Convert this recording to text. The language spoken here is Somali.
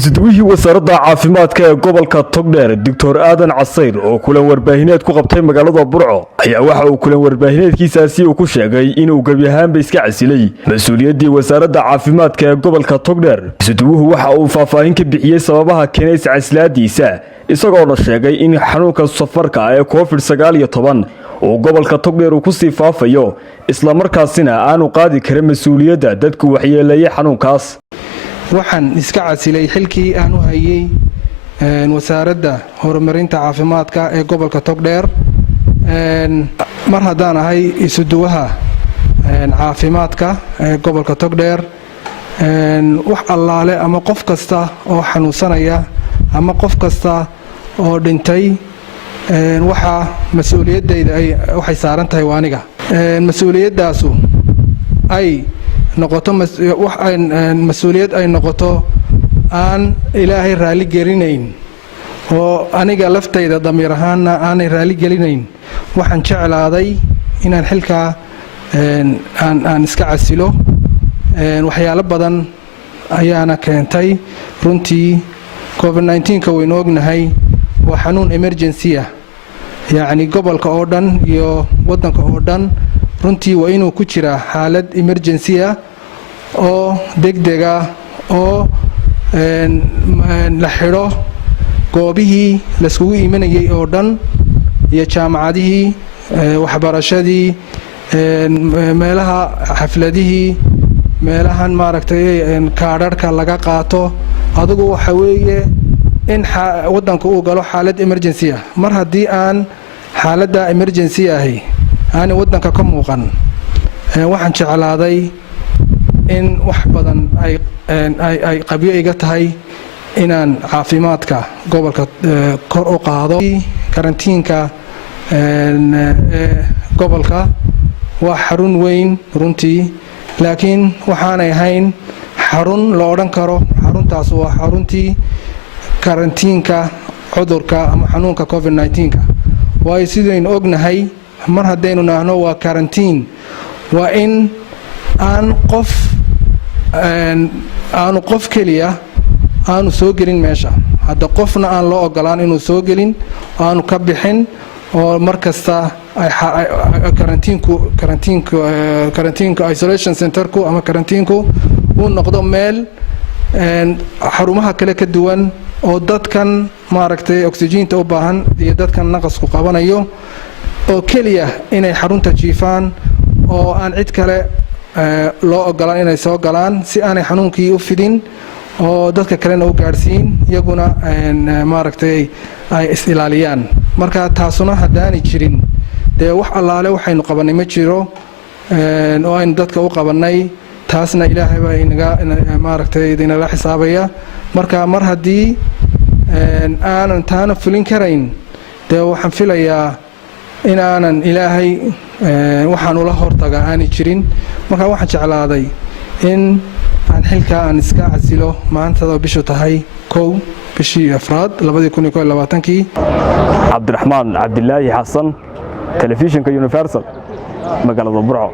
isduwihii wasaaradda caafimaadka ee gobolka Togdheer Dr. Aadan Casayr oo kulan warbaahineed ku qabtay magaalada Burco ayaa waxa uu kulan warbaahineedkiisaasi ku sheegay inuu gabi ahaanba iska casilay mas'uuliyaddii wasaaradda caafimaadka ee gobolka Togdheer. Isduwuhu waxa uu faahfaahin ka bixiyay sababaha keenay casiladiisa isagoo sheegay in xanuunka safarka ee COVID-19 oo gobolka Togdheer uu ku sii faafayo isla markaasina aanu qaadi karin mas'uuliyadda dadka waxyeeleeyay xanuunkaas. waxaan iska casilay xilkii aan u hayay wasaaradda horumarinta caafimaadka ee gobolka Togdheer mar haddaan ahay isuduwaha caafimaadka ee gobolka Togdheer wax allaale ama qof kasta oo xanuunsanaya ama qof kasta oo dhintay waxa mas'uuliyaddeeda waxay saaran tahay waaniga mas'uuliyadaasu ay noqoto mas'uuliyad ay noqoto aan ilaahay raali gelinayn oo aniga laftayda damiir ahaanna aanay raali gelinayn waxaan jeclaaday inaan xilka aan iska casilo waxyaalo badan ayaana keentay runtii COVID-19 waynu ognahay waa xanuun emergency ah yacni gobolka oo dhan iyo waddanka oo dhan runtii waa inuu ku jira xaalad emergency ah oo degdeg ah oo la xidho goobihii la iskugu imanayay oo dhan iyo jaamacadihii waxbarashadii meelaha xafladihii meelahan maaragtay kaadharka laga qaato adigu waxa weeye in waddanka uu galo xaalad emergency ah mar haddii aan xaaladda emergency ahi aanay waddanka ka muuqan waxaan jeclaaday in wax badan ay qabyo iga tahay inaan caafimaadka gobolka kor u qaado karantiinka gobolka waa xarun weyn runtii laakiin waxaanay ahayn xarun la odhan karo xaruntaas waa xaruntii karantiinka cudurka ama xanuunka COVID-19 waayo sidaynu ognahay mar haddaynu naahno waa karantiin waa in aanu qof keliya aanu soo gelin meesha hadda qofna aan loo ogolaan inuu soo gelin aanu ka bixin oo mar kasta karantiinku isolation centerku ama karantiinku uu noqdo meel xarumaha kale ka duwan oo dadkan maaragtay oksijiinta u baahan iyo dadkan naqasku qabanayo oo keliya inay xarunta jiifaan oo aan cid kale loo ogolaan inay soo galaan si aanay xanuunkii u fidin oo dadka kalena u gaadhsiin iyaguna maaragtay ay is-ilaaliyaan marka taasuna haddaanay jirin dee wax allaale waxaynu qabannay ma jiro oo aynu dadka u qabannay taasna ilaahay baa maaragtay inala xisaabaya marka mar haddii aanan taana fulin karayn dee waxaan filayaa in aanan ilaahay waxaan ula hortaga aanay jirin marka waxaan jeclaaday in aan xilka aan iska casilo maantada bishu tahay 1 bishii afraad 2021 Cabdiraxmaan Cabdilaahi Xasan Telefishinka Universal magaalada Burco.